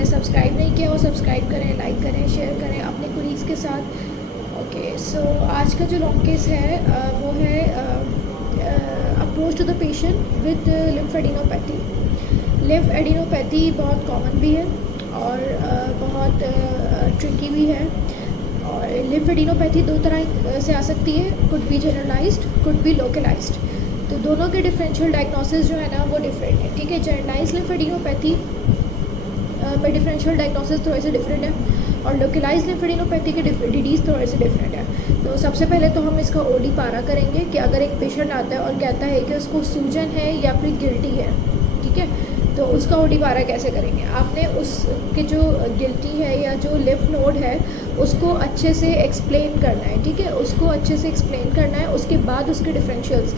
मैंने सब्सक्राइब नहीं किया वो सब्सक्राइब करें, लाइक करें, शेयर करें अपने कोलीग्स के साथ। ओके, सो आज का जो लॉन्ग केस है वो है approach to the patient with lymphadenopathy. Lymphadenopathy बहुत कॉमन भी है और बहुत ट्रिकी भी है। और लिम्फेडिनोपैथी दो तरह से आ सकती है, could be generalized, could be localized. तो दोनों के डिफरेंशियल डायग्नोसिस जो है ना वो डिफरेंट है, ठीक है। जनरलाइज्ड लिम्फेडिनोपैथी में डिफरेंशियल डायग्नोसिस थोड़े से डिफरेंट है और लोकलाइज्ड लिम्फेडिनोपैथी के डिडीज़ थोड़े से डिफरेंट है। तो सबसे पहले तो हम इसका ओडी पारा करेंगे कि अगर एक पेशेंट आता है और कहता है कि उसको सूजन है या फिर गिल्टी है, ठीक है, तो उसका ओडी पारा कैसे करेंगे। आपने उसके जो गिल्टी है या जो लिम्फ नोड है उसको अच्छे से एक्सप्लेन करना है, ठीक है, उसको अच्छे से एक्सप्लेन करना है। उसके बाद उसके डिफरेंशियल्स,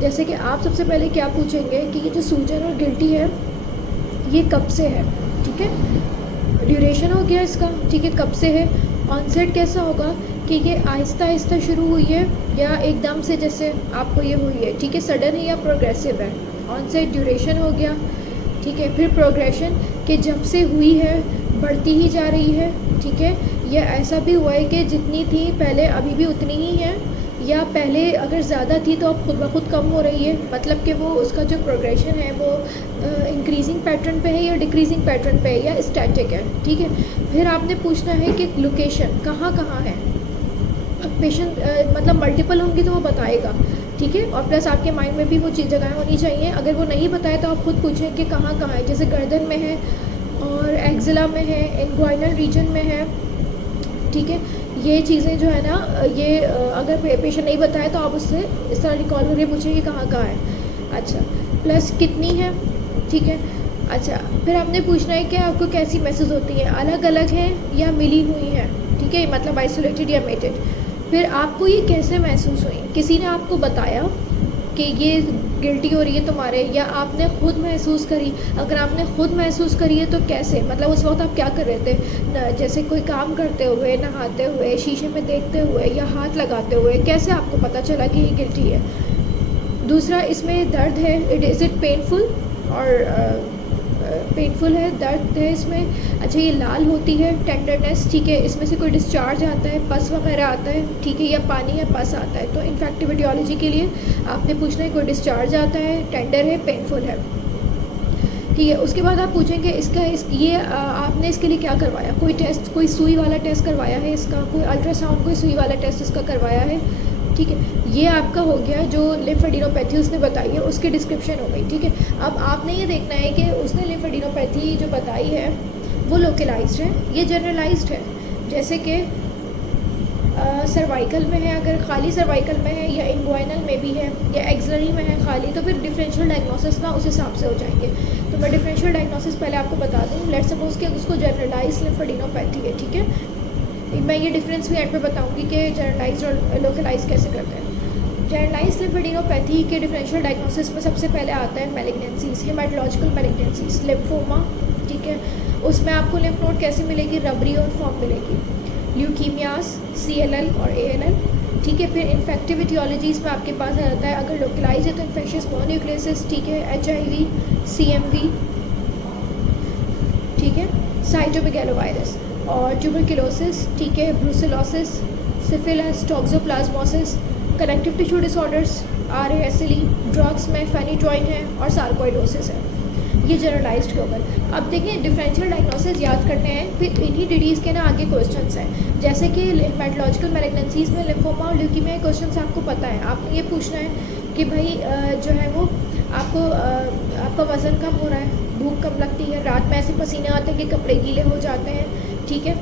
जैसे कि आप सबसे पहले क्या पूछेंगे कि ये जो सूजन और गिल्टी है ये कब से है, ठीक है, ड्यूरेशन हो गया इसका, ठीक है, कब से है, ऑनसेट कैसा होगा कि ये आहिस्ता आहिस्ता शुरू हुई है या एकदम से जैसे आपको ये हुई है, ठीक है, सडन है या प्रोग्रेसिव है। ऑनसेट, ड्यूरेशन हो गया, ठीक है। फिर प्रोग्रेशन कि जब से हुई है बढ़ती ही जा रही है, ठीक है, या ऐसा भी हुआ है कि जितनी थी पहले अभी भी उतनी ही है, या पहले अगर ज़्यादा थी तो अब खुद ब खुद कम हो रही है, मतलब कि वो उसका जो प्रोग्रेशन है वो इंक्रीजिंग पैटर्न पे है या डिक्रीजिंग पैटर्न पे है या स्टैटिक है, ठीक है। फिर आपने पूछना है कि लोकेशन कहाँ कहाँ है। अब पेशेंट मतलब मल्टीपल होंगी तो वो बताएगा, ठीक है, और प्लस आपके माइंड में भी वो चीज़ जगह होनी चाहिए। अगर वो नहीं बताए तो आप खुद पूछें कि कहाँ कहाँ है, जैसे गर्दन में है और एक्जिला में है, इनग्वाइनल रीजन में है, ठीक है। ये चीज़ें जो है ना ये अगर पेशेंट नहीं बताए तो आप उससे इस तरह रिकॉल करके पूछें कि कहाँ कहाँ है। अच्छा, प्लस कितनी है, ठीक है। अच्छा, फिर आपने पूछना है कि आपको कैसी मैसेज होती हैं, अलग अलग हैं या मिली हुई हैं, ठीक है, मतलब आइसोलेटेड या मेटेड। फिर आपको ये कैसे महसूस हुई, किसी ने आपको बताया कि ये गिल्टी हो रही है तुम्हारे, या आपने खुद महसूस करी। अगर आपने खुद महसूस करी है तो कैसे, मतलब उस वक्त आप क्या कर रहे थे, जैसे कोई काम करते हुए, नहाते हुए, शीशे में देखते हुए या हाथ लगाते हुए, कैसे आपको पता चला कि ये गिल्टी है। दूसरा, इसमें दर्द है, इज़ इट पेनफुल, और पेनफुल है, दर्द है इसमें। अच्छा, ये लाल होती है, टेंडरनेस, ठीक है, इसमें से कोई डिस्चार्ज आता है, पस वगैरह आता है, ठीक है, या पानी या पस आता है। तो इन्फेक्टिव एटियोलॉजी के लिए आपने पूछना है कोई डिस्चार्ज आता है, टेंडर है, पेनफुल है, ठीक है। उसके बाद आप पूछेंगे ये आपने इसके लिए क्या करवाया, कोई टेस्ट, कोई सुई वाला टेस्ट करवाया है इसका, कोई अल्ट्रासाउंड, कोई सुई वाला टेस्ट इसका करवाया है, ठीक है। ये आपका हो गया जो लिम्फेडिनोपैथी उसने बताई है उसकी डिस्क्रिप्शन हो गई, ठीक है। अब आपने ये देखना है कि उसने लिम्फेडिनोपैथी जो बताई है वो लोकलाइज्ड है, ये जनरलाइज्ड है। जैसे कि सर्वाइकल में है, अगर खाली सर्वाइकल में है, या इनग्वाइनल में भी है, या एक्सलरी में है खाली, तो फिर डिफरेंशियल डायग्नोसिस ना उस हिसाब से हो जाएंगे। तो मैं डिफरेंशियल डायग्नोसिस पहले आपको बता दूँ। लेट्स सपोज कि उसको जनरलाइज लिम्फेडिनोपैथी है, ठीक है। मैं ये डिफरेंस भी एंड पे बताऊंगी कि जनरलाइज और लोकलाइज कैसे करते हैं। जनरलाइज लिम्फेडिनोपैथी के डिफरेंशियल डायग्नोसिस में सबसे पहले आता है मैलिग्नेंसीज, हेमाटोलॉजिकल मैलिग्नेंसीज, लिम्फोमा, ठीक है। उसमें आपको लिम्फ नोड कैसे मिलेगी, रबरी और फॉर्म मिलेगी। ल्यूकीमियास, CLL और ALL, ठीक है। फिर इन्फेक्टिव एटियोलॉजीज में आपके पास आ जाता है, अगर लोकलाइज है तो इन्फेक्शियस मोनोन्यूक्लियोसिस, ठीक है, HIV, CMV, ठीक है, साइटोमेगालोवायरस, और ट्यूबरकुलोसिस, ठीक है, brucellosis, syphilis, toxoplasmosis, connective tissue disorders, RASLE, drugs में फेनिट्रॉइन है और सार्कोइडोसिस है। ये जनरलाइज्ड हो गए। अब देखिए डिफरेंशियल डायग्नोसिस याद करने हैं, फिर इन्हीं डिडीज़ के ना आगे क्वेश्चंस हैं, जैसे कि हेमाटोलॉजिकल मैलिग्नेंसीज में लिम्फोमा और ल्यूकीमिया क्वेश्चंस आपको पता है। आपने ये पूछना है कि भाई जो है वो आपका वज़न कम हो रहा है, भूख कम लगती है, रात में ऐसे पसीने आते हैं कि कपड़े गीले हो जाते हैं, ठीक है,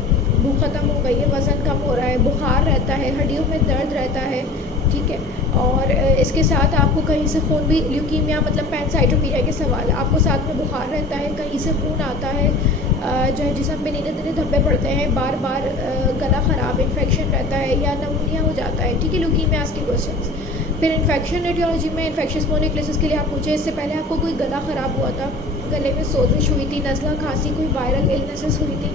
भूख ख़त्म हो गई है, वज़न कम हो रहा है, बुखार रहता है, हड्डियों में दर्द रहता है, ठीक है। और इसके साथ आपको कहीं से खून भी, ल्यूकीमिया मतलब पैनसाइटोपीनिया के सवाल है, आपको साथ में बुखार रहता है, कहीं से खून आता है, जो है जिसम में नीले नीले धब्बे पड़ते हैं, बार बार गला ख़राब, इन्फेक्शन रहता है या नमूनिया हो जाता है, ठीक है, ल्यूकीमियास के क्वेश्चंस। फिर इन्फेक्शन एटियोलॉजी में इन्फेक्शियस मोनोन्यूक्लियोसिस के लिए आप पूछे, इससे पहले आपको कोई गला ख़राब हुआ था, गले में सोजिश हुई थी, नज़ला, खांसी, कोई वायरल इलनेसेस हुई थी।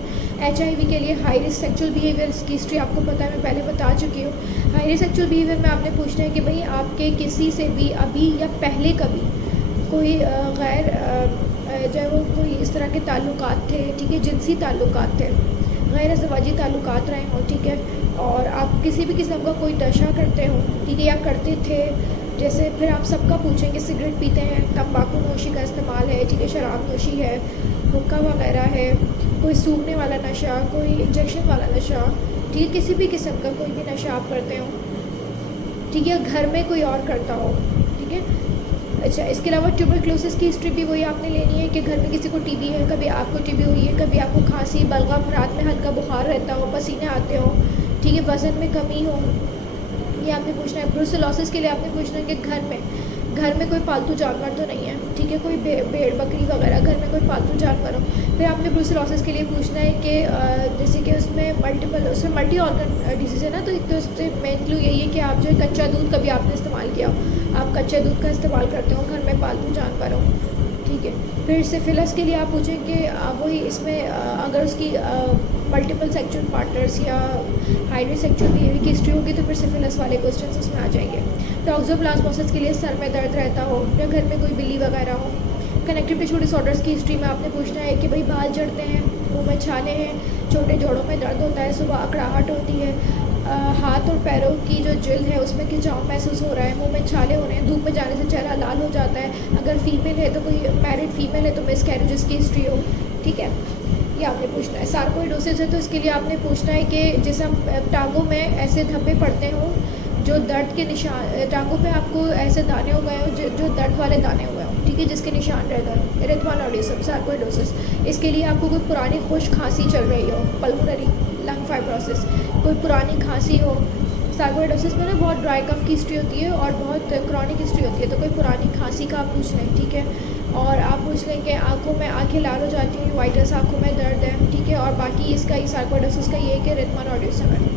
HIV के लिए हाई रिस्क सेक्चुअल बिहेवियर की हिस्ट्री आपको पता है, मैं पहले बता चुकी हूँ। हाई रिस्क सेक्चुअल बिहेवियर में आपने पूछना है कि भाई आपके किसी से भी अभी या पहले कभी कोई गैर जो है वो कोई इस तरह के ताल्लुकात थे, ठीक है, जिनसी ताल्लुकात थे, गैर अज़वाजी ताल्लुकात रहे हों, ठीक है, और आप किसी भी किस्म का कोई नशा करते हो, ठीक है, या करते थे, जैसे फिर आप सबका पूछेंगे सिगरेट पीते हैं, तंबाकू नोशी का इस्तेमाल है, ठीक है, शराब नोशी है, हुक्का वगैरह है, कोई सूखने वाला नशा, कोई इंजेक्शन वाला नशा, ठीक है, किसी भी किस्म का कोई भी नशा आप करते हो, ठीक है, घर में कोई और करता हो, ठीक है। अच्छा, इसके अलावा ट्यूबरक्लोसिस की हिस्ट्री भी वही आपने लेनी है कि घर में किसी को टीबी है, कभी आपको टीबी हुई है, कभी आपको खांसी, बलगम, रात में हल्का बुखार रहता हो, पसीने आते हो, ठीक है, वज़न में कमी हो, ये आपने पूछना है। ब्रुसेलोसिस के लिए आपने पूछना है कि घर में कोई पालतू जानवर तो नहीं है, ठीक है, कोई भेड़ बकरी वगैरह घर में कोई पालतू जानवर हो। फिर आपने ब्रुसेलोसिस के लिए पूछना है कि जैसे कि उसमें मल्टी ऑर्गन डिजीज़ है ना, तो एक तो उससे मेन क्लू यही है कि आप जो है कच्चा दूध कभी आपने इस्तेमाल किया हो, आप कच्चे दूध का इस्तेमाल करते हो, घर में पालतू जानवर हो, ठीक है। फिर सिफिलिस के लिए आप पूछेंगे वही इसमें अगर उसकी मल्टीपल सेक्सुअल पार्टनर्स या हाइब्रिड सेक्सुअल बिहेवियर की हिस्ट्री होगी तो फिर सिफिलिस वाले क्वेश्चन उसमें आ जाएंगे। टॉक्सोप्लाज्मोसिस के लिए सर में दर्द रहता हो या घर में कोई बिल्ली वगैरह हो। कनेक्टिव टिश्यू डिसऑर्डर्स की हिस्ट्री में आपने पूछना है कि भाई बाल झड़ते हैं, मुंह में छाले हैं, छोटे जोड़ों में दर्द होता है, सुबह अकड़ाहट होती है, हाथ और पैरों की जो जिल्द है उसमें खिंचाव महसूस हो रहा है, मुंह में छाले हो रहे हैं, धूप में जाने से चेहरा लाल हो जाता है, अगर फीमेल है तो कोई मैरिड फीमेल है तो मिसकैरेजेस की हिस्ट्री हो, ठीक है, ये आपने पूछना है। सार्कोइडोसिस है तो इसके लिए आपने पूछना है कि जैसे हम टांगों में ऐसे धब्बे पड़ते हों जो दर्द के निशान, टांगों पे आपको ऐसे दाने हो गए हो जो दर्द वाले दाने हो गए हो, ठीक है, जिसके निशान रहते हैं, इरिथ्रोनोडिज्म, सार्कोइडोसिस। इसके लिए आपको कोई पुरानी खुश खांसी चल रही हो, पल्मोनरी लंग फाइब्रोसिस, कोई पुरानी खांसी हो। सार्कोइडोसिस में ना बहुत ड्राई कफ की हिस्ट्री होती है और बहुत क्रॉनिक हिस्ट्री होती है, तो कोई पुरानी खांसी का आप पूछ लें, ठीक है। और आप पूछ लें कि आँखों में आँखें लाल हो जाती हैं, वाइटस आँखों में दर्द है, ठीक है, और बाकी इसका ही सार्कोइडोसिस का ये है कि इरिथ्रोनोडिज्म है,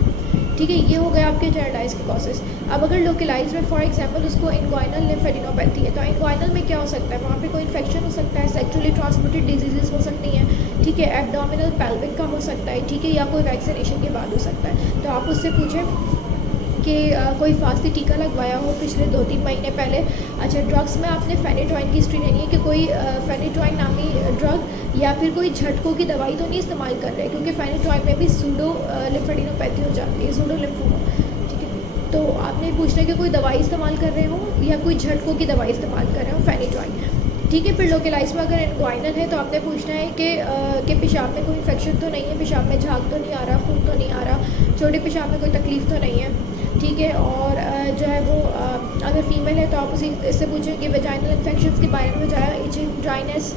ठीक है। ये हो गया आपके जनरलाइज के कॉजेस। अब अगर लोकलाइज में फॉर एग्जांपल उसको इनग्वाइनल लिम्फेडिनोपैथी है, तो इनग्वाइनल में क्या हो सकता है, वहाँ पे कोई इन्फेक्शन हो सकता है, सेक्सुअली ट्रांसमिटेड डिजीजेस हो सकती हैं, ठीक है, एब्डोमिनल पेल्विक का हो सकता है, ठीक है, या कोई वैक्सीनेशन के बाद हो सकता है। तो आप उससे पूछें कि कोई फांसी टीका लगवाया हो पिछले 2-3 महीने पहले। अच्छा, ड्रग्स में आपने फेनिटॉइन की हिस्ट्री लेनी है कि कोई फेनिटॉइन नामी ड्रग या फिर कोई झटकों की दवाई तो नहीं इस्तेमाल कर रहे, क्योंकि फेनिटॉइन में भी सूडो लिम्फेडिनोपैथी हो जाती है, सूडो लिम्फोमा, ठीक है। तो आपने पूछना है कि कोई दवाई इस्तेमाल कर रहे हो या कोई झटकों की दवाई इस्तेमाल कर रहे हो, फेनिटॉइन, ठीक है। फिर लोकलाइज में अगर इनग्वाइनल है तो आपने पूछना है कि पेशाब में कोई इन्फेक्शन तो नहीं है, पेशाब में झाग तो नहीं आ रहा, खून तो नहीं आ रहा, छोटे पेशाब में कोई तकलीफ़ तो नहीं है, ठीक है। और जो है वो अगर फीमेल है तो आप उसी इससे पूछें कि वेजाइनल इन्फेक्शंस के बारे में बताया, इचिंग, ड्राइनेस,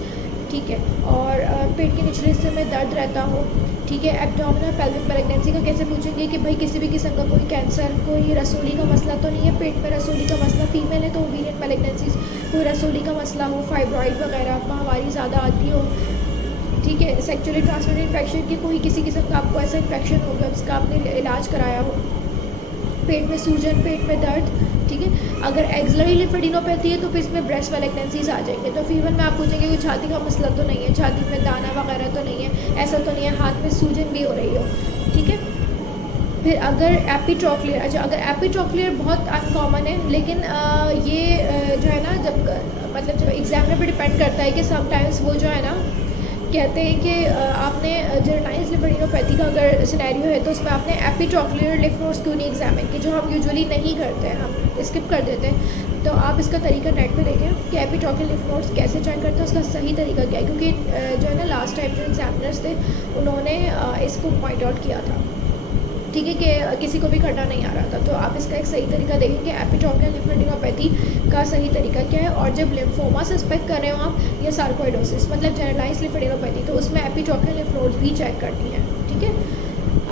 ठीक है, और पेट के निचले हिस्से में दर्द रहता हो, ठीक है। एब्डोमिनल पेल्विक प्रेगनेंसी का कैसे पूछेंगे कि भाई किसी भी किस्म का कोई कैंसर, कोई रसोली का मसला तो नहीं है, पेट में रसोली का मसला, फीमेल है तो ओवेरियन मैलिग्नेंसीज, कोई रसोली का मसला हो, फाइब्रॉइड वगैरह, माहवारी ज़्यादा आती हो, ठीक है, सेक्चुअली ट्रांसमिटेड इन्फेक्शन की कोई किसी किस्म का आपको ऐसा इन्फेक्शन होगा जिसका आपने इलाज कराया हो, पेट में सूजन, पेट में दर्द, ठीक है। अगर एक्सिलरी लिम्फेडिनोपैथी है तो फिर इसमें ब्रेस्ट मैलिग्नेंसीज आ जाएंगे। तो फीवर में आप पूछेंगे कोई छाती का मसला तो नहीं है, छाती में दाना वगैरह तो नहीं है, ऐसा तो नहीं है, हाथ में सूजन भी हो रही हो, ठीक है। फिर अगर एपिट्रोक्लियर, अच्छा अगर एपिट्रोक्लियर बहुत अनकॉमन है, लेकिन ये जो है ना जब एग्जाम में भी डिपेंड करता है कि समटाइम्स वो जो है ना कहते हैं कि आपने जनरलाइज लिम्फेडिनोपैथी का अगर सिनेरियो है तो उसमें आपने एपिट्रोक्लियर लिम्फ नोड्स क्यों नहीं एग्जामिन की, जो हम यूजुअली नहीं करते हैं, हम स्किप कर देते हैं। तो आप इसका तरीका नेट पे देखें कि एपिट्रोक्लियर लिम्फ नोड्स कैसे चेक करते हैं, उसका सही तरीका क्या है, क्योंकि जो है ना लास्ट टाइम जो एग्जामिनर्स थे उन्होंने इसको पॉइंट आउट किया था, ठीक है, कि किसी को भी करना नहीं आ रहा था। तो आप इसका एक सही तरीका देखें कि एपिट्रोक्लियर लिम्फेडिनोपैथी का सही तरीका क्या है। और जब लिम्फोमा सस्पेक्ट कर रहे हो आप या सार्कोइडोसिस मतलब जनरलाइज लिम्फेडिनोपैथी, तो उसमें एपिट्रोक्लियर लिम्फ नोड्स भी चेक करनी है, ठीक है।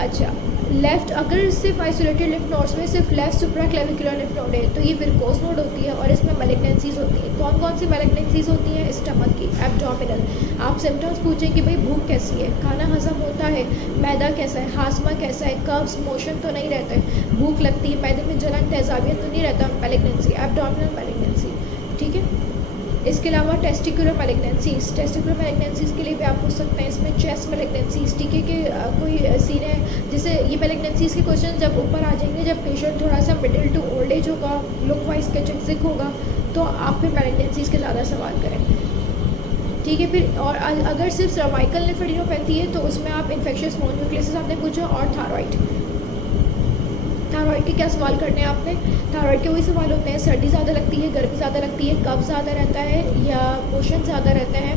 अच्छा, लेफ्ट अगर सिर्फ आइसोलेटेड लिम्फ नोड्स में सिर्फ लेफ्ट सुप्राक्लेविकुलर लिम्फ नोड है तो ये विरकोस नोड होती है और इसमें मैलिग्नेंसीज होती है। कौन कौन सी मैलिग्नेंसीज होती हैं? स्टमक की, एब्डोमिनल। आप सिम्टम्स पूछें कि भाई भूख कैसी है, खाना हजम होता है, मैदा कैसा है, हाजमा कैसा है, कब्ज, मोशन तो नहीं रहते, भूख लगती है, मैदे में जलन, तेजाबियत तो नहीं रहता, मैलिग्नेंसी, एब्डोमिनल मैलिग्नेंसी, ठीक है। इसके अलावा टेस्टिकुलर मैलिग्नेंसीज, टेस्टिकुलर मैलिग्नेंसीज के लिए भी आप पूछ सकते हैं इसमें चेस्ट मैलिग्नेंसीज, ठीक है, कि कोई सीन है जैसे ये मैलिग्नेंसीज के क्वेश्चन जब ऊपर आ जाएंगे, जब पेशेंट थोड़ा सा मिडिल टू ओल्ड एज होगा, लुक वाइज स्केचिक होगा, तो आप फिर मैलिग्नेंसीज के ज़्यादा सवाल करें, ठीक है। फिर और अगर सिर्फ सर्वाइकल लिम्फेडिनोपैथी है तो उसमें आप इन्फेक्शियस मोनोन्यूक्लियोसिस आपने पूछा, और थायराइड, थायराइड के क्या सवाल करने हैं आपने, थायराइड के वही सवाल होते हैं, सर्दी ज़्यादा लगती है, गर्मी ज़्यादा लगती है, कफ ज़्यादा रहता है या मोशन ज़्यादा रहता है,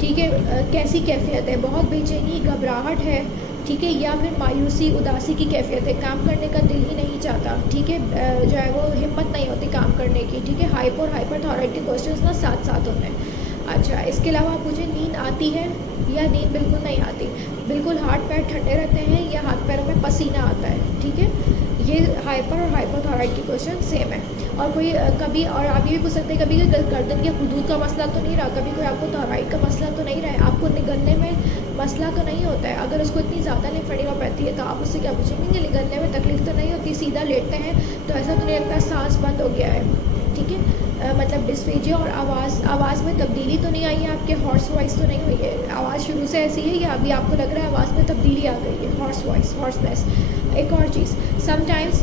ठीक है, कैसी कैफियत है, बहुत बेचैनी घबराहट है, ठीक है, या फिर मायूसी उदासी की कैफियत है, काम करने का दिल ही नहीं चाहता, ठीक है, जो है वो हिम्मत नहीं होती काम करने की, ठीक है। हाइपो और हाइपर थायराइड के क्वेश्चन ना साथ साथ होते हैं। अच्छा, इसके अलावा आप पूछे नींद आती है या नींद बिल्कुल नहीं आती, बिल्कुल हाथ पैर ठंडे रहते हैं या हाथ पैरों में पसीना आता है, ठीक है, ये हाइपर और हाइपोथायराइड के क्वेश्चन सेम है। और कोई कभी, और आप ये भी पूछ सकते हैं कभी गर्दन या हुदूद का मसला तो नहीं रहा, कभी कोई आपको थायराइड का मसला तो नहीं रहा है, आपको निगलने में मसला तो नहीं होता है, अगर उसको इतनी ज़्यादा लिम्फेडिनोपैथी है तो आप उससे क्या पूछेंगे, निगलने में तकलीफ तो नहीं होती, सीधा लेटते हैं तो ऐसा तो नहीं लगता सांस बंद हो गया है, ठीक है, मतलब डिस्फेजिया, और आवाज़ में तब्दीली तो नहीं आई है, आपके हॉर्स वॉइस तो नहीं हुई है, आवाज़ शुरू से ऐसी है या अभी आपको लग रहा है आवाज़ में तब्दीली आ गई है, हॉर्स वॉइस, हॉर्सनेस। एक और चीज़, समटाइम्स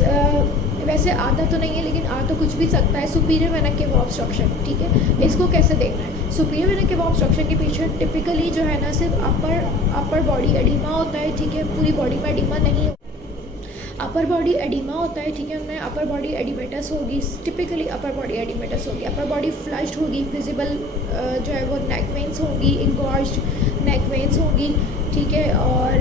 वैसे आता तो नहीं है लेकिन आ तो कुछ भी सकता है, सुपीरियर वेना केव ऑब्स्ट्रक्शन, ठीक है, इसको कैसे देखना है, सुपीरियर वेना केव ऑब्स्ट्रक्शन के पीछे टिपिकली जो है ना सिर्फ अपर बॉडी एडिमा होता है, ठीक है, पूरी बॉडी में एडिमा नहीं, अपर बॉडी एडिमा होता है, ठीक है, उनमें अपर बॉडी एडिमेटस होगी, टिपिकली अपर बॉडी एडिमेटस होगी, अपर बॉडी फ्लश्ड होगी, विजिबल जो है वो नेक वेन्स होगी, इंगॉर्ज्ड नेक वेन्स होगी, ठीक है, और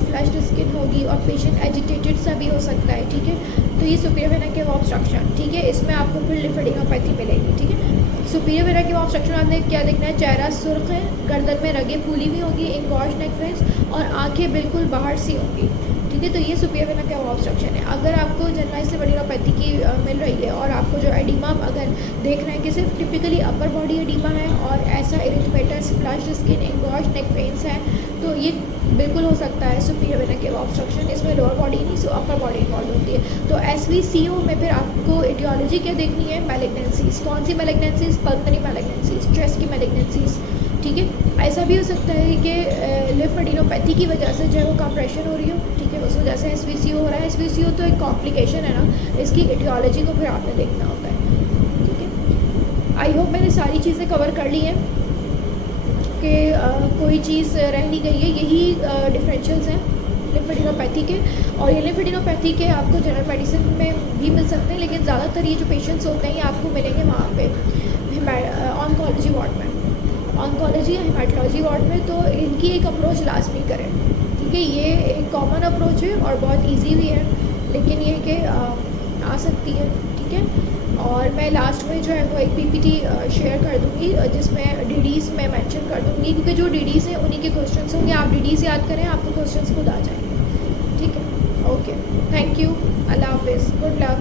फ्लश्ड स्किन होगी, और पेशेंट एजिटेटेड सा भी हो सकता है, ठीक है, तो ये सुपीरियर वेना केव ऑब्स्ट्रक्शन, ठीक है, इसमें आपको फिर लिम्फेडिनोपैथी मिलेगी, ठीक है। सुपीरियर वेना केव ऑब्स्ट्रक्शन आपने क्या देखना है, चेहरा सुर्ख है, गर्दन में रगें फूली हुई होगी, इंगॉर्ज्ड नेक वेन्स, और आँखें बिल्कुल बाहर सी होंगी, ठीक है, तो ये सुपीरियर वेना केव ऑब्स्ट्रक्शन है। अगर आपको जनरलाइज्ड लिम्फेडिनोपैथी की मिल रही है और आपको जो एडिमा अगर देख रहे हैं कि सिर्फ टिपिकली अपर बॉडी एडिमा है और ऐसा इरिथमेटस, फ्लश्ड स्किन, इंगॉर्ज्ड नेक वेन्स है, तो ये बिल्कुल हो सकता है सुपीरियर वेना केव ऑब्स्ट्रक्शन, इसमें लोअर बॉडी नहीं सो अपर बॉडी इन्वॉल्व होती है। तो एसवीसीओ में फिर आपको एटियोलॉजी क्या देखनी है, मैलिग्नेंसीज, कौन सी मैलिग्नेंसीज, पल्मोनरी मैलिग्नेंसीज, चेस्ट की मैलिग्नेंसीज, ठीक है। ऐसा भी हो सकता है कि लिम्फेडिनोपैथी की वजह से जो है वो कंप्रेशन हो रही हो, ठीक है, उस वजह से एसवीसीओ हो रहा है, एसवीसीओ तो एक कॉम्प्लिकेशन है ना, इसकी एटियोलॉजी को फिर आपने देखना होता है, ठीक है। आई होप मैंने सारी चीज़ें कवर कर ली हैं कि कोई चीज़ रह नहीं गई है, यही डिफरेंशियल्स हैं लिम्फेडिनोपैथी के, और ये लिम्फेडिनोपैथी के आपको जनरल मेडिसिन में भी मिल सकते हैं, लेकिन ज़्यादातर ये जो पेशेंट्स होते हैं ये आपको मिलेंगे वहाँ पे ऑन्कोलॉजी वार्ड में, ऑन्कोलॉजी या हेमाटोलॉजी वार्ड में, तो इनकी एक अप्रोच लाजमी करें, ठीक है, ये एक कॉमन अप्रोच है और बहुत इजी भी है, लेकिन ये कि आ सकती है, ठीक है। और मैं लास्ट में जो है वो एक पीपीटी शेयर कर दूँगी जिसमें डीडीज़ मैं मेंशन कर दूँगी, क्योंकि जो डीडीज़ हैं उन्हीं के क्वेश्चंस होंगे, आप डीडीज़ याद करें, आपको क्वेश्चंस खुद आ जाएंगे, ठीक है। ओके, थैंक यू, अल्लाह हाफिज़, गुड लक।